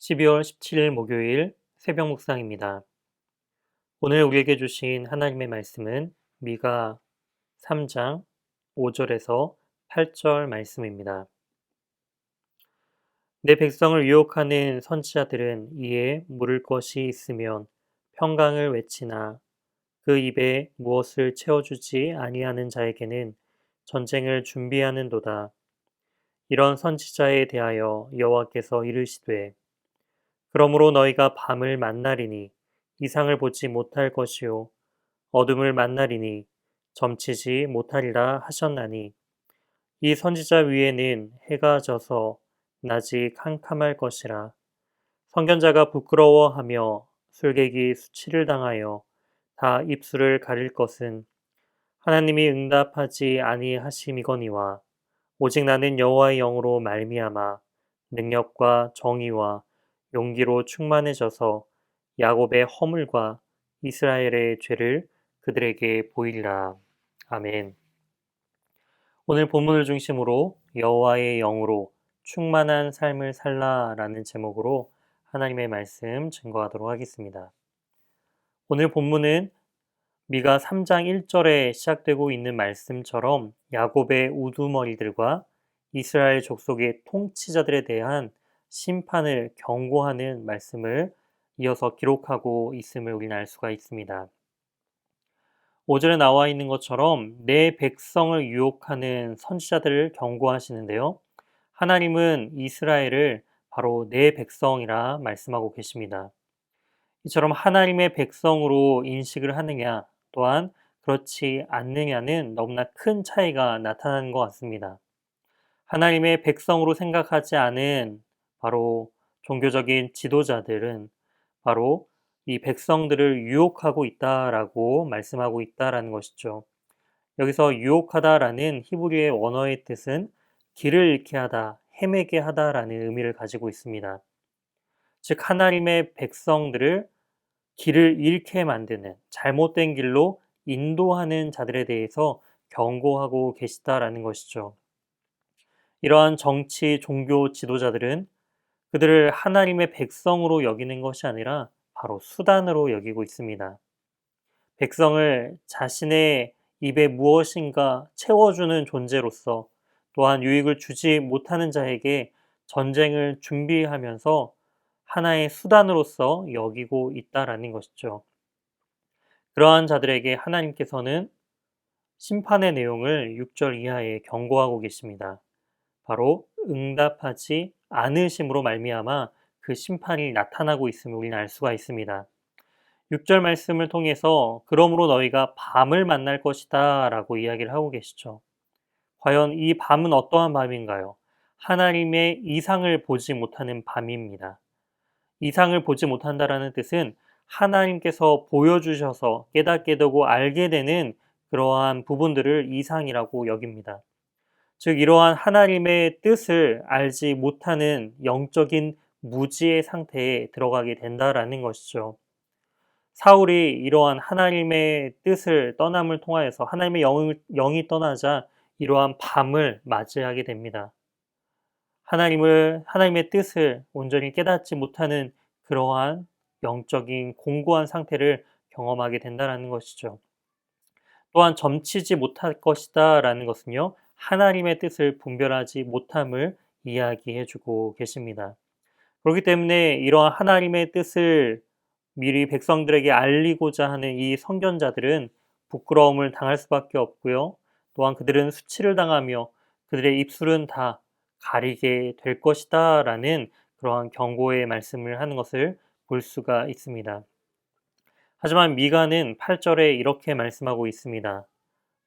12월 17일 목요일 새벽 묵상입니다. 오늘 우리에게 주신 하나님의 말씀은 미가 3장 5절에서 8절 말씀입니다. 내 백성을 유혹하는 선지자들은 이에 물을 것이 있으면 평강을 외치나 그 입에 무엇을 채워주지 아니하는 자에게는 전쟁을 준비하는도다. 이런 선지자에 대하여 여호와께서 이르시되 그러므로 너희가 밤을 만나리니 이상을 보지 못할 것이요 어둠을 만나리니 점치지 못하리라 하셨나니 이 선지자 위에는 해가 져서 낮이 캄캄할 것이라. 선견자가 부끄러워하며 술객이 수치를 당하여 다 입술을 가릴 것은 하나님이 응답하지 아니하심이거니와 오직 나는 여호와의 영으로 말미암아 능력과 정의와 용기로 충만해져서 야곱의 허물과 이스라엘의 죄를 그들에게 보이리라. 아멘. 오늘 본문을 중심으로 여호와의 영으로 충만한 삶을 살라라는 제목으로 하나님의 말씀 증거하도록 하겠습니다. 오늘 본문은 미가 3장 1절에 시작되고 있는 말씀처럼 야곱의 우두머리들과 이스라엘 족속의 통치자들에 대한 심판을 경고하는 말씀을 이어서 기록하고 있음을 우리는 알 수가 있습니다. 5절에 나와 있는 것처럼 내 백성을 유혹하는 선지자들을 경고하시는데요. 하나님은 이스라엘을 바로 내 백성이라 말씀하고 계십니다. 이처럼 하나님의 백성으로 인식을 하느냐 또한 그렇지 않느냐는 너무나 큰 차이가 나타나는 것 같습니다. 하나님의 백성으로 생각하지 않은 바로 종교적인 지도자들은 바로 이 백성들을 유혹하고 있다라고 말씀하고 있다라는 것이죠. 여기서 유혹하다라는 히브리의 원어의 뜻은 길을 잃게 하다, 헤매게 하다라는 의미를 가지고 있습니다. 즉 하나님의 백성들을 길을 잃게 만드는 잘못된 길로 인도하는 자들에 대해서 경고하고 계시다라는 것이죠. 이러한 정치, 종교 지도자들은 그들을 하나님의 백성으로 여기는 것이 아니라 바로 수단으로 여기고 있습니다. 백성을 자신의 입에 무엇인가 채워주는 존재로서 또한 유익을 주지 못하는 자에게 전쟁을 준비하면서 하나의 수단으로서 여기고 있다라는 것이죠. 그러한 자들에게 하나님께서는 심판의 내용을 6절 이하에 경고하고 계십니다. 바로 응답하지 않으심으로 말미암아 그 심판이 나타나고 있음을 우리는 알 수가 있습니다. 6절 말씀을 통해서 그러므로 너희가 밤을 만날 것이다 라고 이야기를 하고 계시죠. 과연 이 밤은 어떠한 밤인가요? 하나님의 이상을 보지 못하는 밤입니다. 이상을 보지 못한다라는 뜻은 하나님께서 보여주셔서 깨닫게 되고 알게 되는 그러한 부분들을 이상이라고 여깁니다. 즉 이러한 하나님의 뜻을 알지 못하는 영적인 무지의 상태에 들어가게 된다라는 것이죠. 사울이 이러한 하나님의 뜻을 떠남을 통하여서 하나님의 영이 떠나자 이러한 밤을 맞이하게 됩니다. 하나님의 뜻을 온전히 깨닫지 못하는 그러한 영적인 공고한 상태를 경험하게 된다는 것이죠. 또한 점치지 못할 것이다 라는 것은요, 하나님의 뜻을 분별하지 못함을 이야기해주고 계십니다. 그렇기 때문에 이러한 하나님의 뜻을 미리 백성들에게 알리고자 하는 이 선견자들은 부끄러움을 당할 수밖에 없고요. 또한 그들은 수치를 당하며 그들의 입술은 다 가리게 될 것이다 라는 그러한 경고의 말씀을 하는 것을 볼 수가 있습니다. 하지만 미가는 8절에 이렇게 말씀하고 있습니다.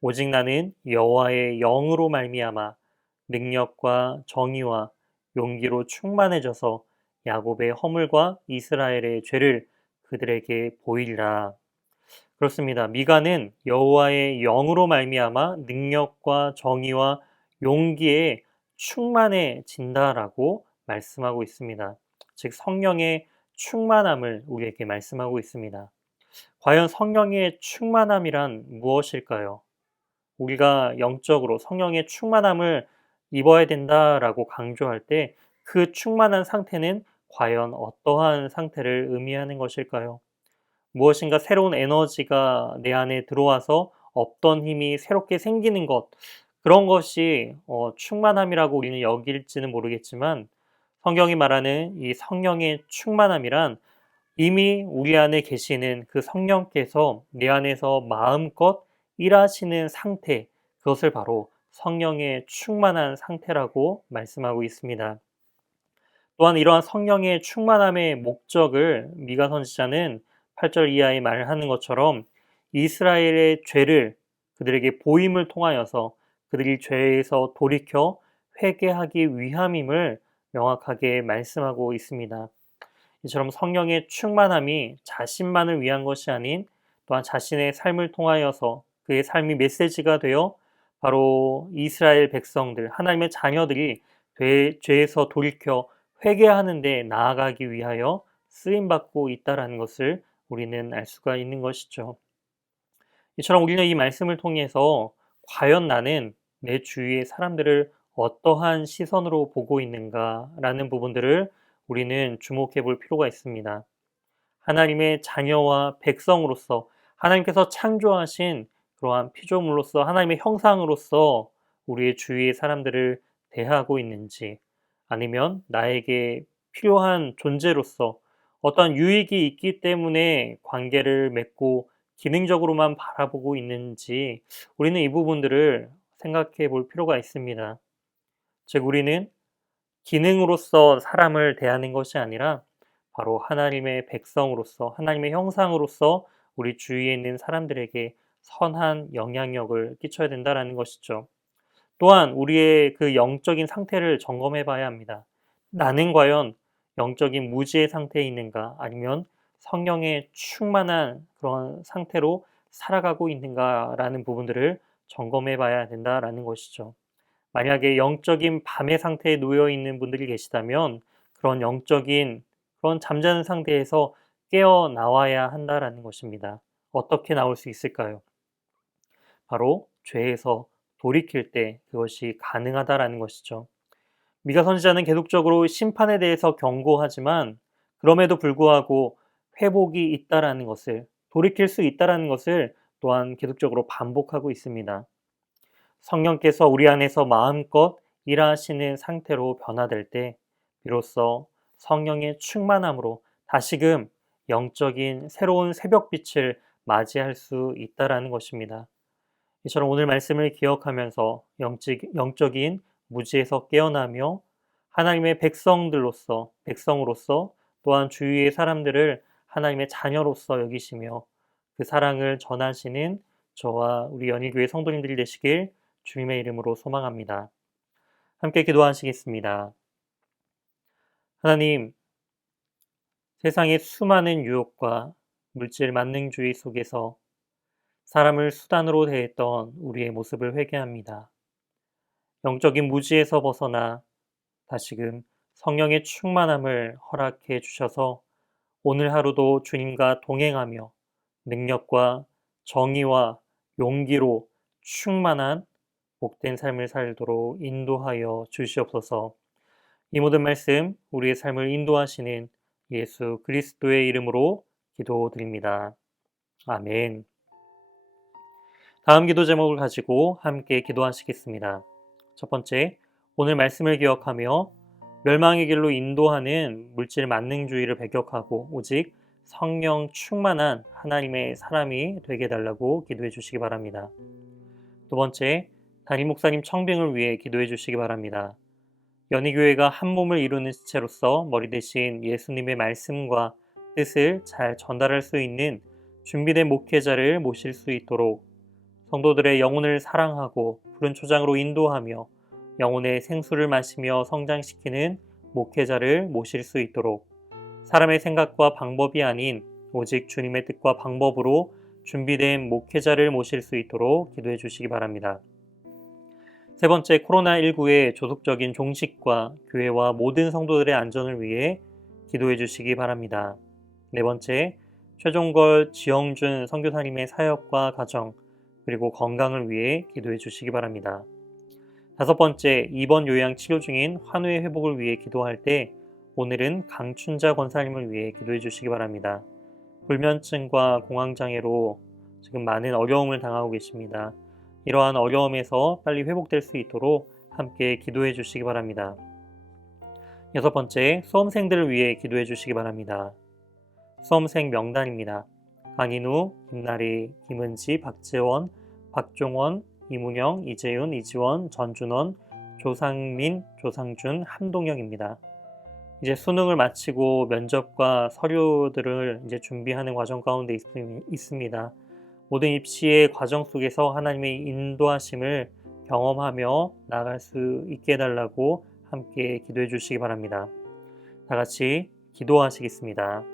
오직 나는 여호와의 영으로 말미암아 능력과 정의와 용기로 충만해져서 야곱의 허물과 이스라엘의 죄를 그들에게 보이리라. 그렇습니다. 미가는 여호와의 영으로 말미암아 능력과 정의와 용기에 충만해진다라고 말씀하고 있습니다. 즉 성령의 충만함을 우리에게 말씀하고 있습니다. 과연 성령의 충만함이란 무엇일까요? 우리가 영적으로 성령의 충만함을 입어야 된다라고 강조할 때 그 충만한 상태는 과연 어떠한 상태를 의미하는 것일까요? 무엇인가 새로운 에너지가 내 안에 들어와서 없던 힘이 새롭게 생기는 것, 그런 것이 충만함이라고 우리는 여길지는 모르겠지만 성경이 말하는 이 성령의 충만함이란 이미 우리 안에 계시는 그 성령께서 내 안에서 마음껏 일하시는 상태, 그것을 바로 성령의 충만한 상태라고 말씀하고 있습니다. 또한 이러한 성령의 충만함의 목적을 미가 선지자는 8절 이하에 말하는 것처럼 이스라엘의 죄를 그들에게 보임을 통하여서 그들이 죄에서 돌이켜 회개하기 위함임을 명확하게 말씀하고 있습니다. 이처럼 성령의 충만함이 자신만을 위한 것이 아닌 또한 자신의 삶을 통하여서 그의 삶이 메시지가 되어 바로 이스라엘 백성들, 하나님의 자녀들이 죄에서 돌이켜 회개하는 데 나아가기 위하여 쓰임받고 있다는 것을 우리는 알 수가 있는 것이죠. 이처럼 우리는 이 말씀을 통해서 과연 나는 내 주위의 사람들을 어떠한 시선으로 보고 있는가라는 부분들을 우리는 주목해 볼 필요가 있습니다. 하나님의 자녀와 백성으로서 하나님께서 창조하신 그러한 피조물로서 하나님의 형상으로서 우리의 주위의 사람들을 대하고 있는지, 아니면 나에게 필요한 존재로서 어떤 유익이 있기 때문에 관계를 맺고 기능적으로만 바라보고 있는지 우리는 이 부분들을 생각해 볼 필요가 있습니다. 즉 우리는 기능으로서 사람을 대하는 것이 아니라 바로 하나님의 백성으로서 하나님의 형상으로서 우리 주위에 있는 사람들에게 선한 영향력을 끼쳐야 된다는 것이죠. 또한 우리의 그 영적인 상태를 점검해 봐야 합니다. 나는 과연 영적인 무지의 상태에 있는가, 아니면 성령의 충만한 그런 상태로 살아가고 있는가라는 부분들을 점검해 봐야 된다라는 것이죠. 만약에 영적인 밤의 상태에 놓여 있는 분들이 계시다면 그런 영적인 그런 잠자는 상태에서 깨어 나와야 한다라는 것입니다. 어떻게 나올 수 있을까요? 바로 죄에서 돌이킬 때 그것이 가능하다라는 것이죠. 미가 선지자는 계속적으로 심판에 대해서 경고하지만 그럼에도 불구하고 회복이 있다라는 것을, 돌이킬 수 있다라는 것을 또한 계속적으로 반복하고 있습니다. 성령께서 우리 안에서 마음껏 일하시는 상태로 변화될 때 비로소 성령의 충만함으로 다시금 영적인 새로운 새벽빛을 맞이할 수 있다라는 것입니다. 이처럼 오늘 말씀을 기억하면서 영적인 무지에서 깨어나며 하나님의 백성으로서 또한 주위의 사람들을 하나님의 자녀로서 여기시며 그 사랑을 전하시는 저와 우리 연희교회 성도님들이 되시길 주님의 이름으로 소망합니다. 함께 기도하시겠습니다. 하나님, 세상의 수많은 유혹과 물질 만능주의 속에서 사람을 수단으로 대했던 우리의 모습을 회개합니다. 영적인 무지에서 벗어나 다시금 성령의 충만함을 허락해 주셔서 오늘 하루도 주님과 동행하며 능력과 정의와 용기로 충만한 복된 삶을 살도록 인도하여 주시옵소서. 이 모든 말씀 우리의 삶을 인도하시는 예수 그리스도의 이름으로 기도드립니다. 아멘. 다음 기도 제목을 가지고 함께 기도하시겠습니다. 첫 번째, 오늘 말씀을 기억하며 멸망의 길로 인도하는 물질 만능주의를 배격하고 오직 성령 충만한 하나님의 사람이 되게 해달라고 기도해 주시기 바랍니다. 두 번째, 담임 목사님 청빙을 위해 기도해 주시기 바랍니다. 연희교회가 한 몸을 이루는 지체로서 머리 대신 예수님의 말씀과 뜻을 잘 전달할 수 있는 준비된 목회자를 모실 수 있도록 성도들의 영혼을 사랑하고 푸른 초장으로 인도하며 영혼의 생수를 마시며 성장시키는 목회자를 모실 수 있도록 사람의 생각과 방법이 아닌 오직 주님의 뜻과 방법으로 준비된 목회자를 모실 수 있도록 기도해 주시기 바랍니다. 세 번째, 코로나19의 조속적인 종식과 교회와 모든 성도들의 안전을 위해 기도해 주시기 바랍니다. 네 번째, 최종걸, 지영준 선교사님의 사역과 가정 그리고 건강을 위해 기도해 주시기 바랍니다. 다섯 번째, 입원 요양 치료 중인 환우의 회복을 위해 기도할 때 오늘은 강춘자 권사님을 위해 기도해 주시기 바랍니다. 불면증과 공황장애로 지금 많은 어려움을 당하고 계십니다. 이러한 어려움에서 빨리 회복될 수 있도록 함께 기도해 주시기 바랍니다. 6번째, 수험생들을 위해 기도해 주시기 바랍니다. 수험생 명단입니다. 강인우, 김나리, 김은지, 박재원, 박종원, 이문영, 이재윤, 이지원, 전준원, 조상민, 조상준, 함동혁입니다. 이제 수능을 마치고 면접과 서류들을 이제 준비하는 과정 가운데 있습니다. 모든 입시의 과정 속에서 하나님의 인도하심을 경험하며 나아갈 수 있게 해달라고 함께 기도해 주시기 바랍니다. 다 같이 기도하시겠습니다.